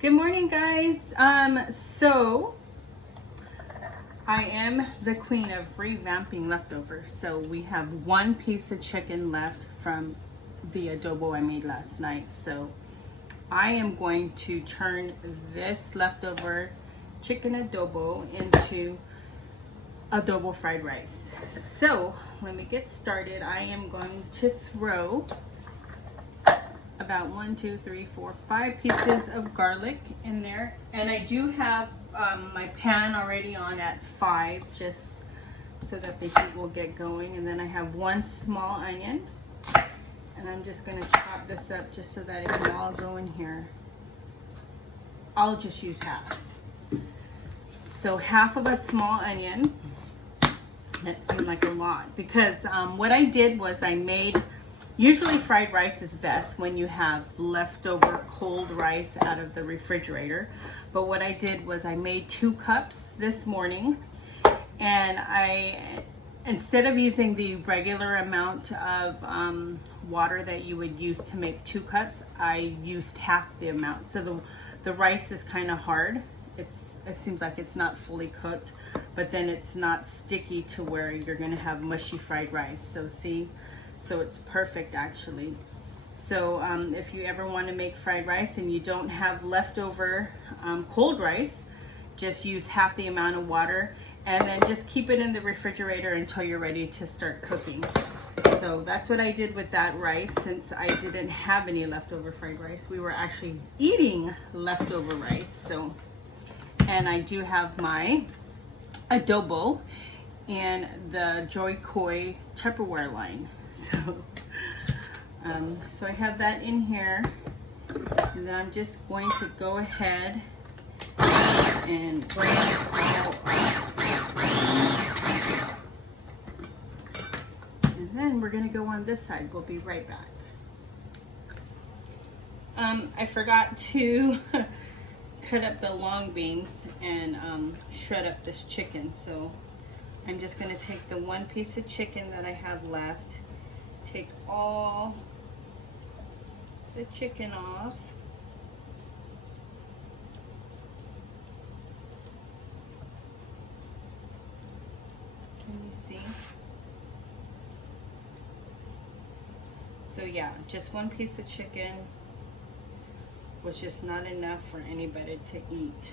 Good morning, guys. So I am the queen of revamping leftovers. So we have one piece of chicken left from the adobo I made last night. So I am going to turn this leftover chicken adobo into adobo fried rice. So let me get started. I am going to throw about 5 pieces of garlic in there, and I do have my pan already on at 5 just so that the heat will get going. And then I have 1 small onion, and I'm just going to chop this up just so that it can all go in here. I'll just use half. So half of a small onion. That seemed like a lot because what I did was I made, usually fried rice is best when you have leftover cold rice out of the refrigerator. But what I did was I made 2 cups this morning, and instead of using the regular amount of water that you would use to make 2 cups, I used half the amount. So the rice is kind of hard. It seems like it's not fully cooked, but then it's not sticky to where you're gonna have mushy fried rice. So see? So it's perfect actually. So if you ever want to make fried rice and you don't have leftover cold rice, just use half the amount of water and then just keep it in the refrigerator until you're ready to start cooking. So that's what I did with that rice. Since I didn't have any leftover fried rice, we were actually eating leftover rice. So, and I do have my adobo and the Joy Koi Tupperware line. So I have that in here, and then I'm just going to go ahead and bring it all up. And then we're gonna go on this side. We'll be right back. I forgot to cut up the long beans and shred up this chicken. So I'm just gonna take the 1 piece of chicken that I have left, take all the chicken off. Can you see? So yeah, just 1 piece of chicken was just not enough for anybody to eat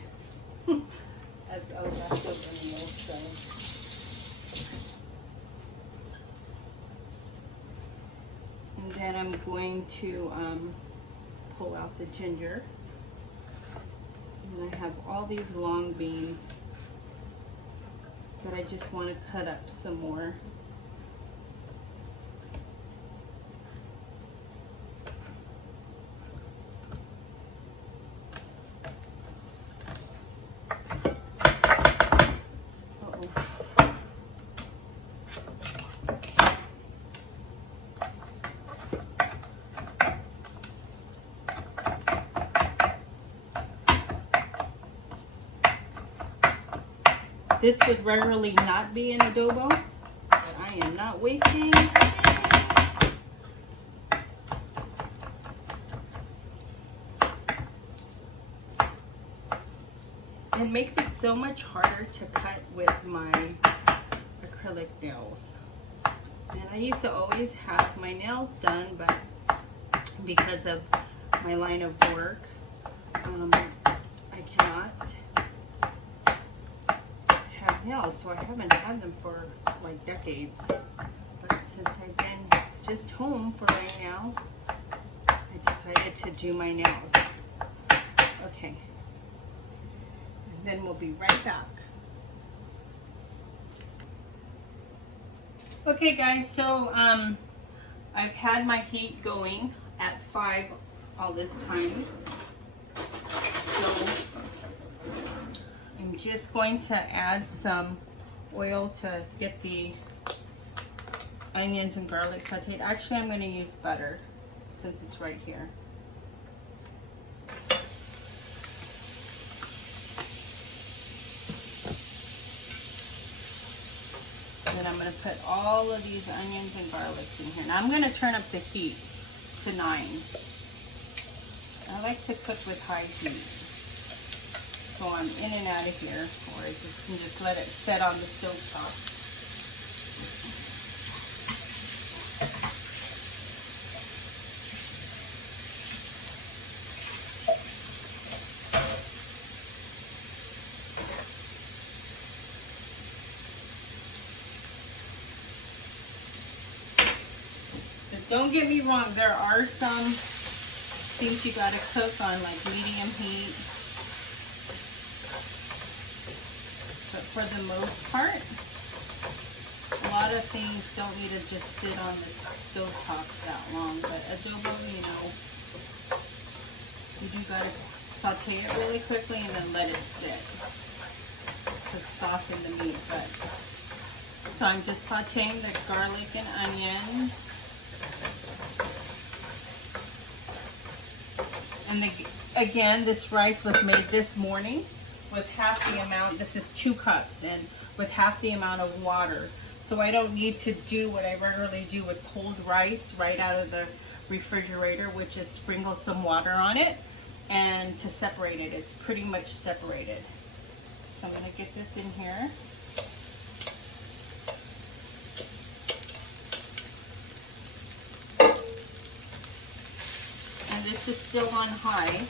as a leftover meal. So and then I'm going to pull out the ginger. And I have all these long beans that I just want to cut up some more. This would rarely not be an adobo, but I am not wasting it. It makes it so much harder to cut with my acrylic nails. And I used to always have my nails done, but because of my line of work, I cannot nails, so I haven't had them for like decades. But since I've been just home for right now, I decided to do my nails. Okay, and then we'll be right back. Okay guys, so I've had my heat going at 5 all this time. So I'm just going to add some oil to get the onions and garlic sauteed. Actually, I'm going to use butter since it's right here. Then I'm going to put all of these onions and garlic in here. Now I'm going to turn up the heat to 9. I like to cook with high heat. So I'm in and out of here, or I can just let it set on the stove top. But don't get me wrong, there are some things you gotta cook on like medium heat. But for the most part, a lot of things don't need to just sit on the stove top that long. But adobo, you know, you do gotta saute it really quickly and then let it sit to soften the meat. But so I'm just sauteing the garlic and onions. And again, this rice was made this morning with half the amount. This is 2 cups, and with half the amount of water. So I don't need to do what I regularly do with cold rice right out of the refrigerator, which is sprinkle some water on it and to separate it. It's pretty much separated. So I'm going to get this in here. This is still on high,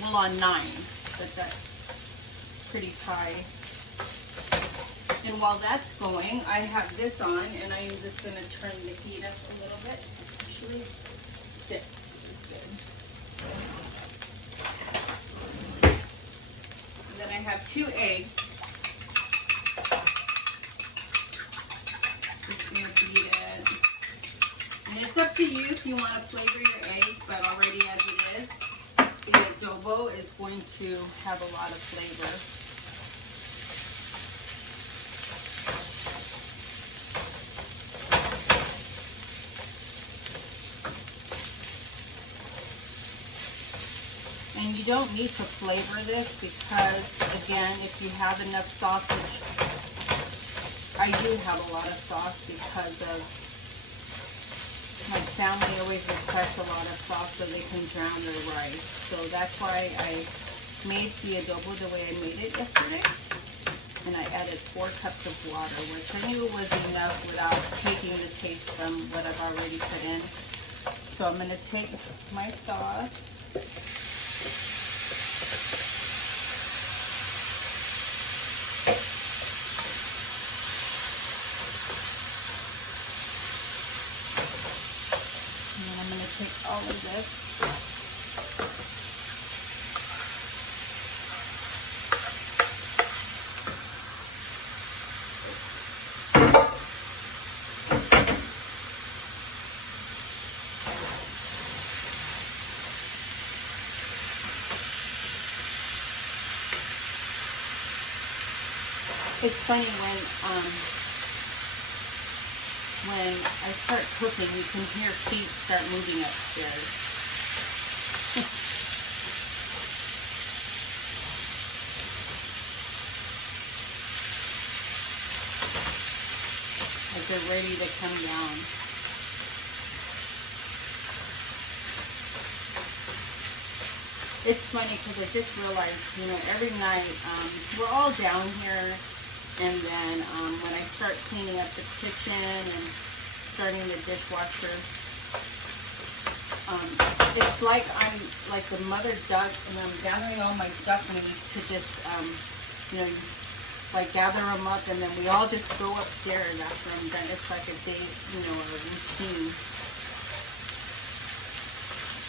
well on 9, but that's pretty high. And while that's going, I have this on, and I'm just going to turn the heat up a little bit. Actually, 6 is good. And then I have 2 eggs. Just going to beat it. And it's up to you if you want to flavor your eggs, but already as it is, the adobo is going to have a lot of flavor. And you don't need to flavor this because, again, if you have enough sausage, I do have a lot of sauce because of my family always requests a lot of sauce so they can drown their rice. So that's why I made the adobo the way I made it yesterday. And I added 4 cups of water, which I knew was enough without taking the taste from what I've already put in. So I'm going to take my sauce. Take all of this. It's funny when I start cooking, you can hear feet start moving upstairs. Like they're ready to come down. It's funny because I just realized, you know, every night we're all down here. And then when I start cleaning up the kitchen and starting the dishwasher, it's like I'm like the mother duck, and I'm gathering all my ducklings to just, you know, like gather them up, and then we all just go upstairs after I'm done. It's like a day, you know, a routine.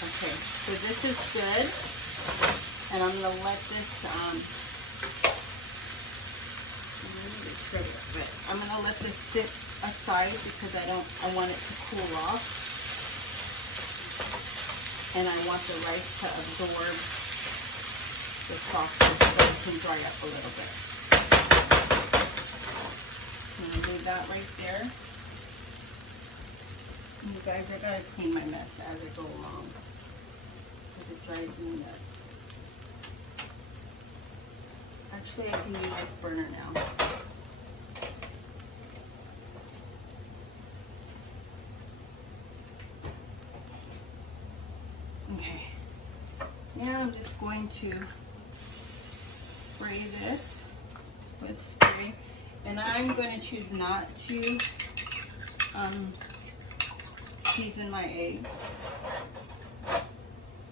Okay, so this is good, and I'm gonna let this. But I'm gonna let this sit aside because I want it to cool off, and I want the rice to absorb the softness so it can dry up a little bit. I'm gonna leave that right there. And you guys, I gotta clean my mess as I go along because it drives me nuts. Actually, I can use this burner now. Okay, now I'm just going to spray this with spray. And I'm going to choose not to season my eggs.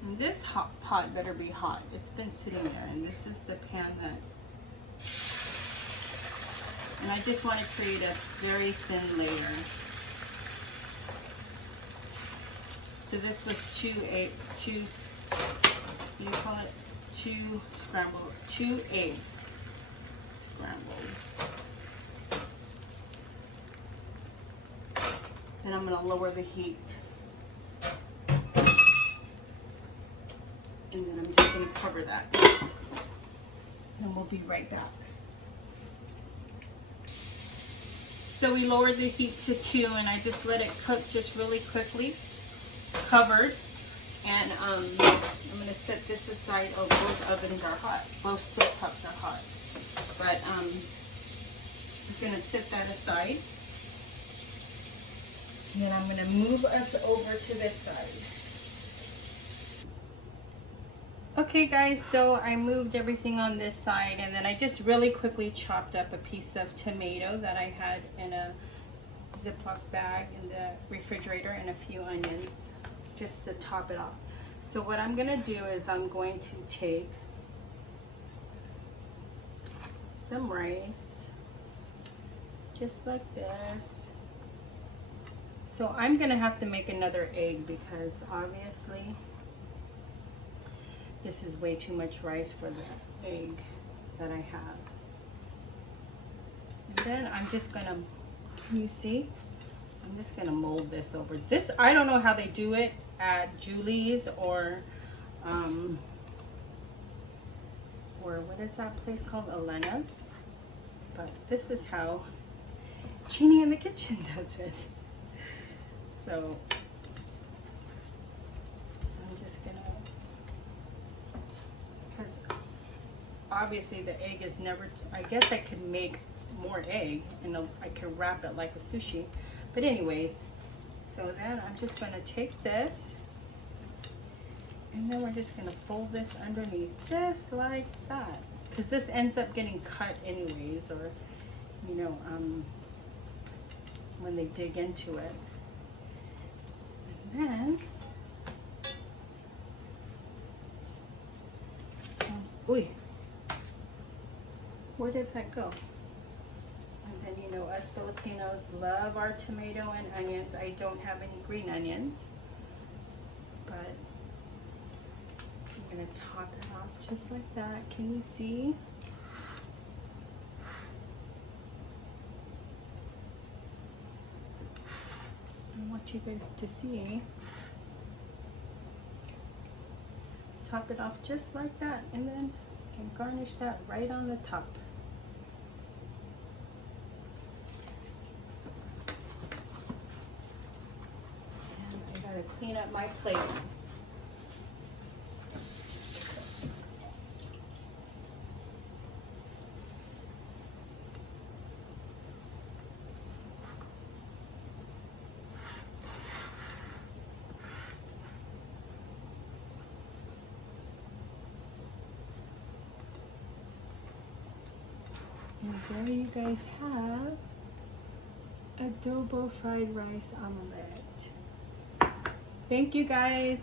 And this hot pot better be hot. It's been sitting there, and this is the pan that, and I just want to create a very thin layer. So this was two eggs, scrambled. And I'm going to lower the heat. And then I'm just going to cover that. And we'll be right back. So we lowered the heat to 2, and I just let it cook just really quickly, covered. And I'm going to set this aside. Oh, both ovens are hot. Both stovetops are hot. But I'm going to set that aside. And then I'm going to move us over to this side. Okay guys, so I moved everything on this side, and then I just really quickly chopped up a piece of tomato that I had in a Ziploc bag in the refrigerator, and a few onions just to top it off. So what I'm going to do is I'm going to take some rice, just like this. So I'm going to have to make another egg because obviously this is way too much rice for the egg that I have. And then I'm just gonna, can you see? I'm just gonna mold this over. This, I don't know how they do it at Julie's or what is that place called? Elena's. But this is how Jeannie in the kitchen does it. So I'm just gonna, because obviously the egg is never, I guess I could make more egg and I could wrap it like a sushi. But anyways, so then I'm just gonna take this and then we're just gonna fold this underneath just like that. Because this ends up getting cut anyways, or, you know, when they dig into it. And then, ooh, where did that go? And then, you know, us Filipinos love our tomato and onions. I don't have any green onions, but I'm gonna top it off just like that. Can you see? I want you guys to see. Top it off just like that, and then you can garnish that right on the top. And I gotta clean up my plate. And there you guys have Adobo Fried Rice Omelette. Thank you guys.